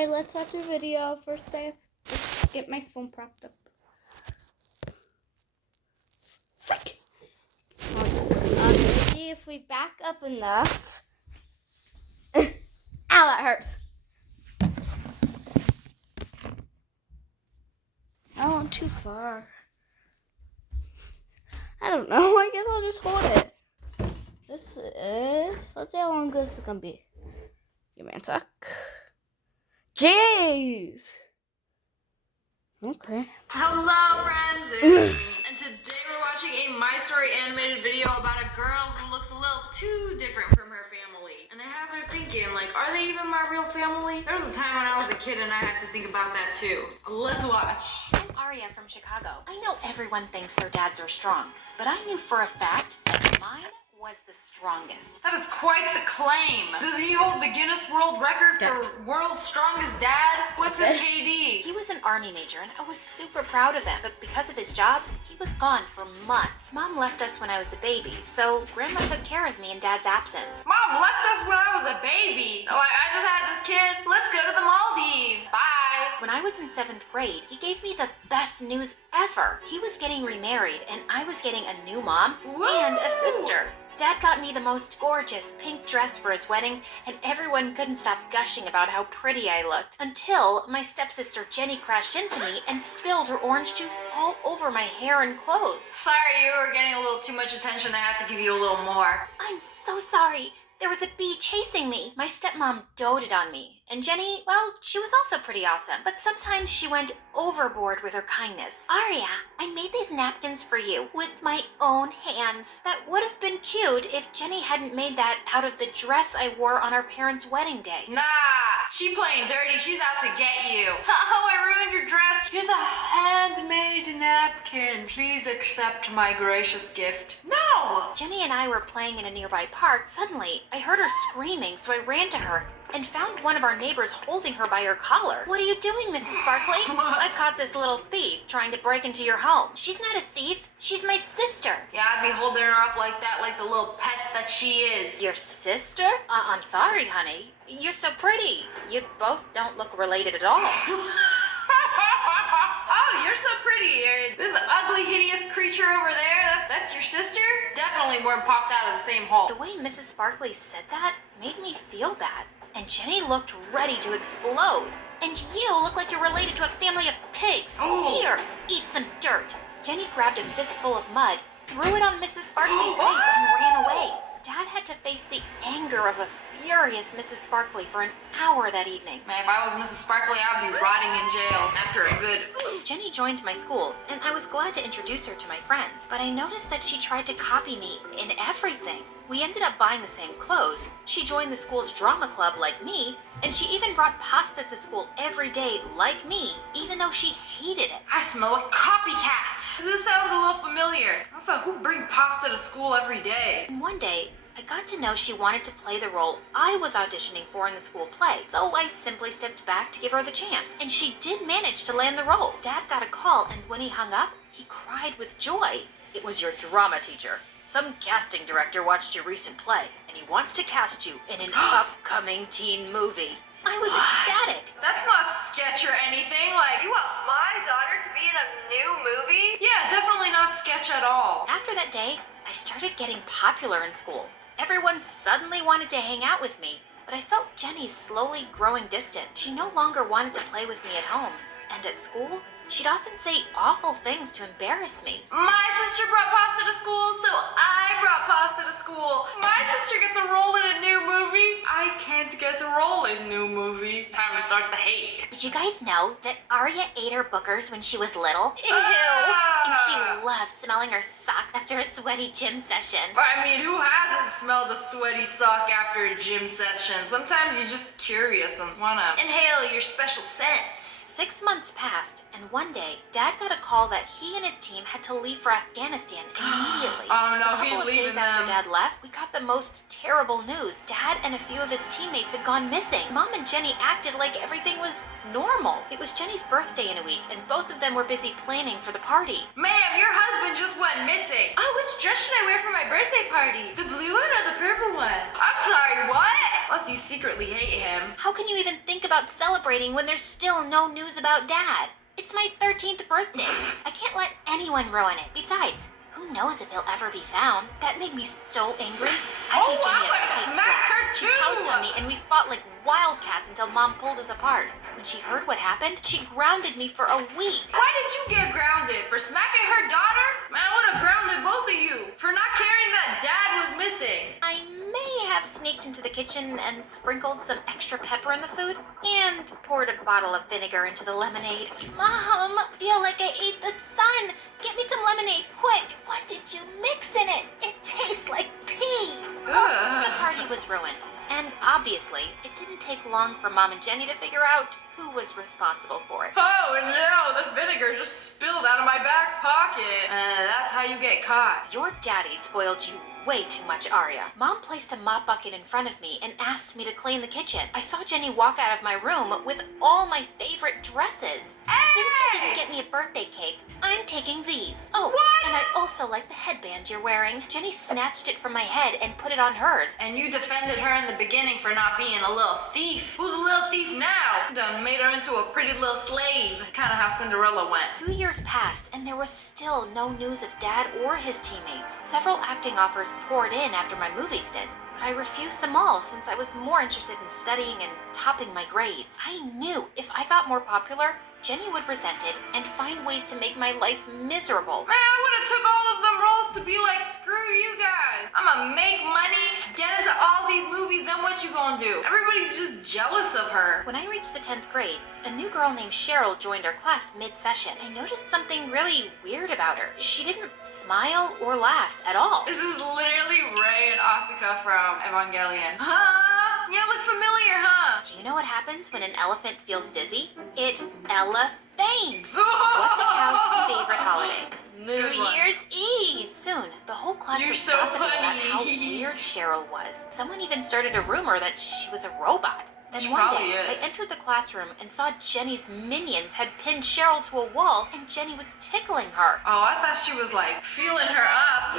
Alright, let's watch a video. First, I have to get my phone propped up. Frick! See if we back up enough. Ow, that hurts. Oh, I'm too far. I don't know. I guess I'll just hold it. This is... Let's see how long this is going to be. Give me a sec. Jeez! Okay. Hello, friends. It's me. And today we're watching a My Story animated video about a girl who looks a little too different from her family. And it has her thinking, like, are they even my real family? There was a time when I was a kid and I had to think about that too. Let's watch. I'm Aria from Chicago. I know everyone thinks their dads are strong, but I knew for a fact that mine was the strongest. That is quite the claim. Does he hold the Guinness World Record for world's strongest dad? What's his KD? He was an army major and I was super proud of him, but because of his job, he was gone for months. Mom left us when I was a baby, so Grandma took care of me in Dad's absence. Mom left us when I was a baby. Like, I just had this kid. Let's go to the Maldives. Bye. When I was in 7th grade, he gave me the best news ever. He was getting remarried and I was getting a new mom and a sister. Dad got me the most gorgeous pink dress for his wedding, and everyone couldn't stop gushing about how pretty I looked. Until my stepsister Jenny crashed into me and spilled her orange juice all over my hair and clothes. Sorry, you were getting a little too much attention. I had to give you a little more. I'm so sorry. There was a bee chasing me. My stepmom doted on me. And Jenny, well, she was also pretty awesome. But sometimes she went overboard with her kindness. Aria, I made these napkins for you with my own hands. That would have been cute if Jenny hadn't made that out of the dress I wore on our parents' wedding day. Nah, she playing dirty. She's out to get you. Oh, I ruined your dress. Here's a handmade napkin. Please accept my gracious gift. No! Jenny and I were playing in a nearby park. Suddenly, I heard her screaming, so I ran to her and found one of our neighbors holding her by her collar. What are you doing, Mrs. Sparkley? I caught this little thief trying to break into your home. She's not a thief. She's my sister. Yeah, I'd be holding her up like that, like the little pest that she is. Your sister? I'm sorry, honey. You're so pretty. You both don't look related at all. Oh, you're so pretty. This ugly, hideous creature over there, that's your sister? Definitely weren't popped out of the same hole. The way Mrs. Sparkley said that made me feel bad. And Jenny looked ready to explode. And you look like you're related to a family of pigs. Oh. Here, eat some dirt. Jenny grabbed a fistful of mud, threw it on Mrs. Sparkley's face, and ran away. Dad had to face the anger of a furious Mrs. Sparkley for an hour that evening. Man, if I was Mrs. Sparkley, I'd be rotting in jail after a good... Jenny joined my school, and I was glad to introduce her to my friends, but I noticed that she tried to copy me in everything. We ended up buying the same clothes. She joined the school's drama club like me, and she even brought pasta to school every day like me, even though she hated it. I smell a copycat. This sounds a little familiar. Also, who bring pasta to school every day? And one day, I got to know she wanted to play the role I was auditioning for in the school play, so I simply stepped back to give her the chance. And she did manage to land the role. Dad got a call, and when he hung up, he cried with joy. It was your drama teacher. Some casting director watched your recent play, and he wants to cast you in an upcoming teen movie. I was ecstatic. That's not sketch or anything. Like, you want my daughter to be in a new movie? Yeah, definitely not sketch at all. After that day, I started getting popular in school. Everyone suddenly wanted to hang out with me, but I felt Jenny slowly growing distant. She no longer wanted to play with me at home, and at school, she'd often say awful things to embarrass me. My sister brought pasta to school, so I brought pasta to school. My sister gets a role in a new movie. I can't get a role in a new movie. Time to start the hate. Did you guys know that Aria ate her bookers when she was little? Ew! And she loves smelling her socks after a sweaty gym session. I mean, who hasn't smelled a sweaty sock after a gym session? Sometimes you're just curious and wanna inhale your special scents. 6 months passed, and one day, Dad got a call that he and his team had to leave for Afghanistan immediately. Oh no, A couple of days after them. Dad left, we got the most terrible news. Dad and a few of his teammates had gone missing. Mom and Jenny acted like everything was normal. It was Jenny's birthday in a week, and both of them were busy planning for the party. Ma'am, your husband just went missing. Oh, which dress should I wear for my birthday party? The blue one or the purple one? I'm sorry, what? Unless you secretly hate him. How can you even think about celebrating when there's still no news about Dad? It's my 13th birthday. I can't let anyone ruin it. Besides, who knows if he'll ever be found? That made me so angry. I gave Jenny a tight smacked slap. her She too. pounced on me and we fought like wildcats until Mom pulled us apart. When she heard what happened, she grounded me for a week. Why did you get grounded? For smacking her daughter? Man, I would have grounded both of you for not caring that Dad was missing. I may have sneaked into the kitchen and sprinkled some extra pepper in the food and poured a bottle of vinegar into the lemonade. Mom, feel like I ate the sun. Get me some lemonade, quick. What did you mix in it? It tastes like pee. Oh, the party was ruined. And obviously, it didn't take long for Mom and Jenny to figure out who was responsible for it. Oh no, the vinegar just spilled out of my back pocket. That's how you get caught. Your daddy spoiled you way too much, Arya. Mom placed a mop bucket in front of me and asked me to clean the kitchen. I saw Jenny walk out of my room with all my favorite dresses. Since you didn't get me a birthday cake, I'm taking these. Oh, What? and I also like the headband you're wearing. Jenny snatched it from my head and put it on hers. And you defended her in the beginning for not being a little thief. Who's a little thief now? Done made her into a pretty little slave. Kinda how Cinderella went. 2 years passed, and there was still no news of Dad or his teammates. Several acting offers poured in after my movie stint, but I refused them all since I was more interested in studying and topping my grades. I knew if I got more popular, Jenny would resent it and find ways to make my life miserable. Man, I would have took all of them roles to be like, screw you guys. I'ma make money, get into all these movies, then what you gonna do? Everybody's just jealous of her. When I reached the 10th grade, a new girl named Cheryl joined our class mid-session. I noticed something really weird about her. She didn't smile or laugh at all. This is literally Rey and Asuka from Evangelion. Huh? Yeah, look familiar, huh? Do you know what happens when an elephant feels dizzy? It elephants. What's a cow's favorite holiday? Good New one. Year's Eve. Soon, the whole class You're was so gossiping about funny. how weird Cheryl was. Someone even started a rumor that she was a robot. Then She one probably day, is. I entered the classroom and saw Jenny's minions had pinned Cheryl to a wall, and Jenny was tickling her. Oh, I thought she was like feeling her up.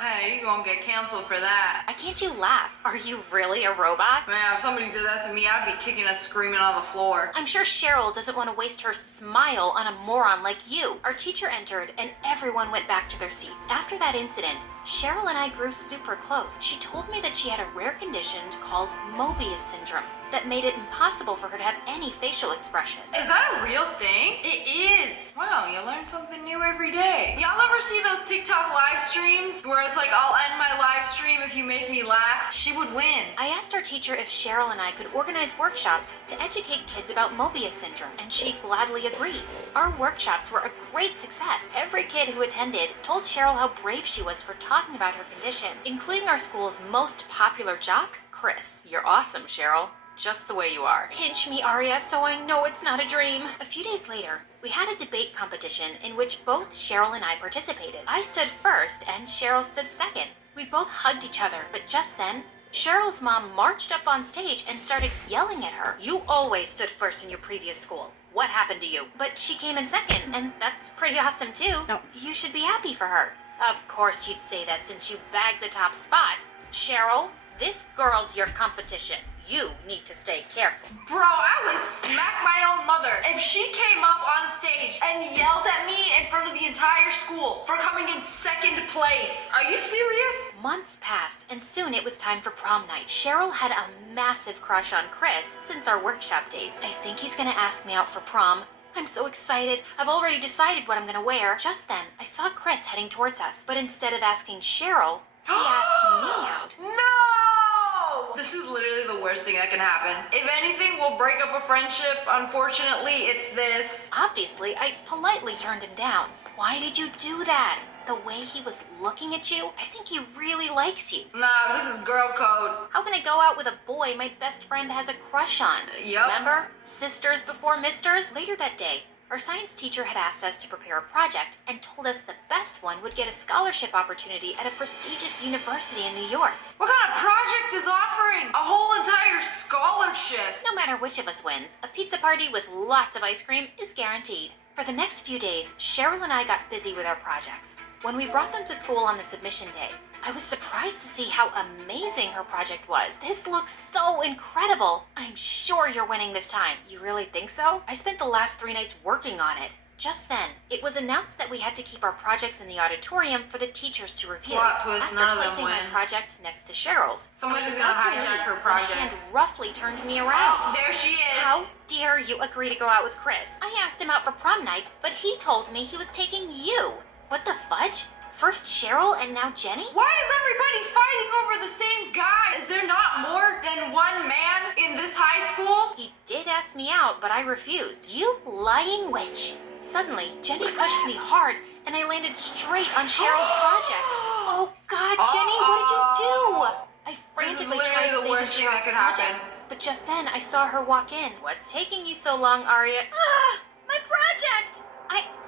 Hey, you gonna get canceled for that. Why can't you laugh? Are you really a robot? Man, if somebody did that to me, I'd be kicking and screaming on the floor. I'm sure Cheryl doesn't want to waste her smile on a moron like you. Our teacher entered and everyone went back to their seats. After that incident, Cheryl and I grew super close. She told me that she had a rare condition called Mobius syndrome that made it impossible for her to have any facial expression. Is that a real thing? It is. Wow, you learn something new every day. Y'all ever see those TikTok live streams where it's like, I'll end my live stream if you make me laugh? She would win. I asked our teacher if Cheryl and I could organize workshops to educate kids about Mobius syndrome, and she gladly agreed. Our workshops were a great success. Every kid who attended told Cheryl how brave she was for talking about her condition, including our school's most popular jock, Chris. You're awesome, Cheryl. Just the way you are. Pinch me, Arya, so I know it's not a dream. A few days later, we had a debate competition in which both Cheryl and I participated. I stood first and Cheryl stood second. We both hugged each other, but just then, Cheryl's mom marched up on stage and started yelling at her. You always stood first in your previous school. What happened to you? But she came in second, and that's pretty awesome too. No. You should be happy for her. Of course you'd say that since you bagged the top spot. Cheryl, this girl's your competition. You need to stay careful. Bro, I would smack my own mother if she came up on stage and yelled at me in front of the entire school for coming in second place. Are you serious? Months passed, and soon it was time for prom night. Cheryl had a massive crush on Chris since our workshop days. I think he's gonna ask me out for prom. I'm so excited. I've already decided what I'm gonna wear. Just then, I saw Chris heading towards us, but instead of asking Cheryl, he asked me out. No! This is literally the worst thing that can happen. If anything will break up a friendship, unfortunately, it's this. Obviously, I politely turned him down. Why did you do that? The way he was looking at you, I think he really likes you. Nah, this is girl code. How can I go out with a boy my best friend has a crush on? Yup. Remember? Sisters before misters? Later that day, our science teacher had asked us to prepare a project and told us the best one would get a scholarship opportunity at a prestigious university in New York. What kind of project is offering a whole entire scholarship? No matter which of us wins, a pizza party with lots of ice cream is guaranteed. For the next few days, Cheryl and I got busy with our projects. When we brought them to school on the submission day, I was surprised to see how amazing her project was. This looks so incredible. I'm sure you're winning this time. You really think so? I spent the last 3 nights working on it. Just then, it was announced that we had to keep our projects in the auditorium for the teachers to review. Plot twist, After none of them placing my win. project next to Cheryl's, Somebody's I was gonna about to hijack leave her when project. a hand roughly turned me around. Oh, there she is. How dare you agree to go out with Chris? I asked him out for prom night, but he told me he was taking you. What the fudge? First Cheryl and now Jenny? Why is everybody fighting over the same guy? Is there not more than one man in this high school? He did ask me out, but I refused. You lying witch. Suddenly, Jenny pushed me hard, and I landed straight on Cheryl's project. Oh God, Jenny, what did you do? I frantically literally tried the saving worst thing that Cheryl's could project, happen. but just then I saw her walk in. What's taking you so long, Aria? Ah, my project!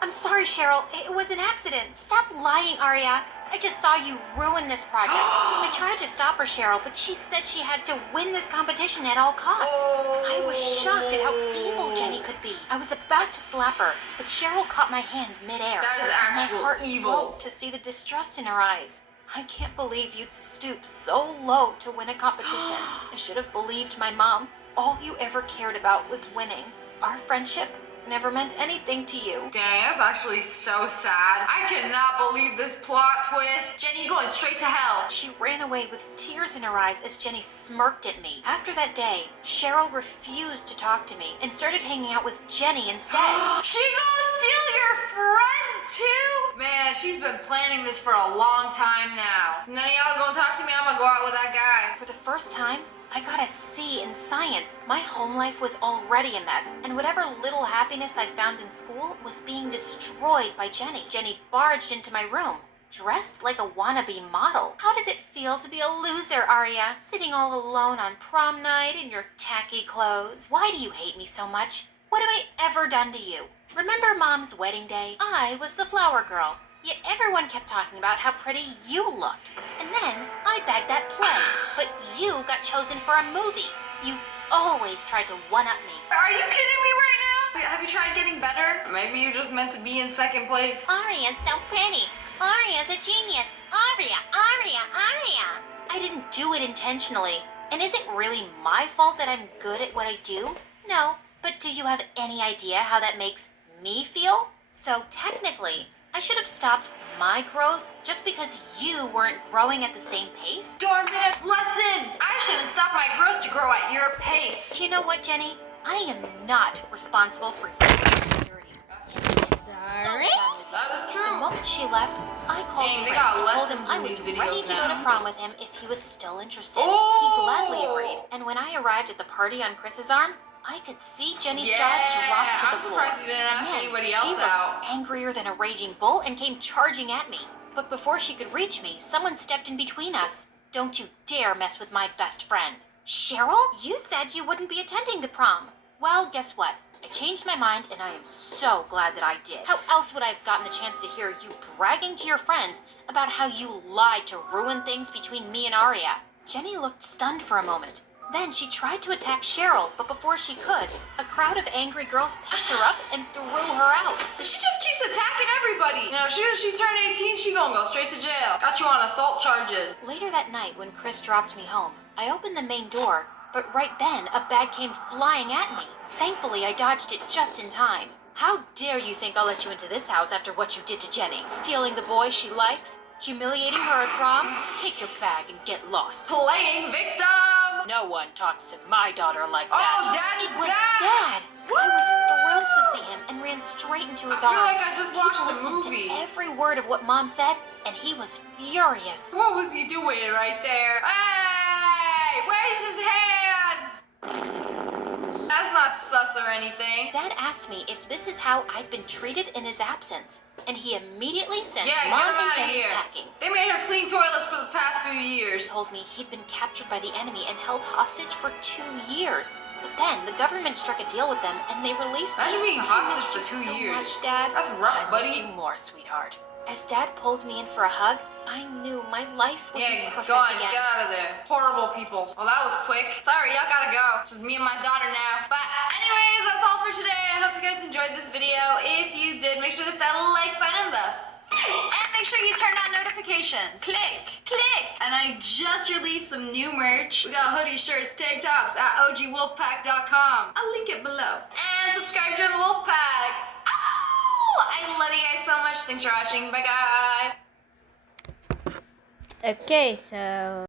I'm sorry, Cheryl. It was an accident. Stop lying, Aria. I just saw you ruin this project. I tried to stop her, Cheryl, but she said she had to win this competition at all costs. I was shocked at how evil Jenny could be. I was about to slap her, but Cheryl caught my hand midair. That is and actual my heart evil. broke to see the distrust in her eyes. I can't believe you'd stoop so low to win a competition. I should have believed my mom. All you ever cared about was winning. Our friendship never meant anything to you. Dang, that's actually so sad. I cannot believe this plot twist. Jenny going straight to hell. She ran away with tears in her eyes as Jenny smirked at me. After that day, Cheryl refused to talk to me and started hanging out with Jenny instead. She gonna steal your friend too? Man, she's been planning this for a long time now. None of y'all gonna talk to me, I'm gonna go out with that guy. For the first time, I got a C in science. My home life was already a mess, and whatever little happiness I found in school was being destroyed by Jenny. Jenny barged into my room, dressed like a wannabe model. How does it feel to be a loser, Aria? Sitting all alone on prom night in your tacky clothes? Why do you hate me so much? What have I ever done to you? Remember Mom's wedding day? I was the flower girl. Yet everyone kept talking about how pretty you looked. And then I bagged that play. But you got chosen for a movie. You've always tried to one-up me. Are you kidding me right now? Have you tried getting better? Maybe you just meant to be in second place. Aria's so pretty. Aria's a genius. Aria, Aria, Aria. I didn't do it intentionally. And is it really my fault that I'm good at what I do? No. But do you have any idea how that makes me feel? So technically, I should have stopped my growth just because you weren't growing at the same pace. Darn it, lesson! I shouldn't stop my growth to grow at your pace. You know what, Jenny? I am not responsible for your insecurities. Sorry? That was The true. moment she left, I called Dang, they Chris got and told him lessons I in was these videos ready to go to now. prom with him if he was still interested. Oh! He gladly agreed. And when I arrived at the party on Chris's arm, I could see Jenny's jaw drop to I'm the floor. surprised you didn't And ask then anybody she else looked out. angrier than a raging bull and came charging at me. But before she could reach me, someone stepped in between us. Don't you dare mess with my best friend. Cheryl, you said you wouldn't be attending the prom. Well, guess what? I changed my mind, and I am so glad that I did. How else would I have gotten the chance to hear you bragging to your friends about how you lied to ruin things between me and Aria? Jenny looked stunned for a moment. Then she tried to attack Cheryl, but before she could, a crowd of angry girls picked her up and threw her out. She just keeps attacking everybody. You know, as soon as she turned 18, she gonna go straight to jail. Got you on assault charges. Later that night, when Chris dropped me home, I opened the main door, but right then, a bag came flying at me. Thankfully, I dodged it just in time. How dare you think I'll let you into this house after what you did to Jenny? Stealing the boy she likes? Humiliating her at prom? Take your bag and get lost. Playing victim. No one talks to my daughter like Oh, that. Daddy's It was back. Dad! I was thrilled to see him and ran straight into his I feel arms. like I just watched he the listened movie. to every word of what Mom said, and he was furious. What was he doing right there? Hey, wait Where's his hands? That's not sus or anything. Dad asked me if this is how I'd been treated in his absence, and he immediately sent Yeah, Mom get him and out of Jenny here. packing. They made her clean toilets for the past few years. Told me he'd been captured by the enemy and held hostage for 2 years. But then the government struck a deal with them and they released him. Imagine being I hostage missed for you 2 so years. much, Dad. That's rough, I buddy. missed you more, sweetheart. As Dad pulled me in for a hug, I knew my life would be Yeah, perfect go on, again. get out of there. Horrible people. Well, that was quick. Sorry, y'all gotta go. It's just me and my daughter now. But anyways, that's all for today. I hope you guys enjoyed this video. If you did, make sure to hit that like button, and make sure you turn on notifications. Click, click. And I just released some new merch. We got hoodies, shirts, tank tops at ogwolfpack.com. I'll link it below. And subscribe to the Wolfpack. Ow! I love you guys so much. Thanks for watching. Bye, guys. Okay, so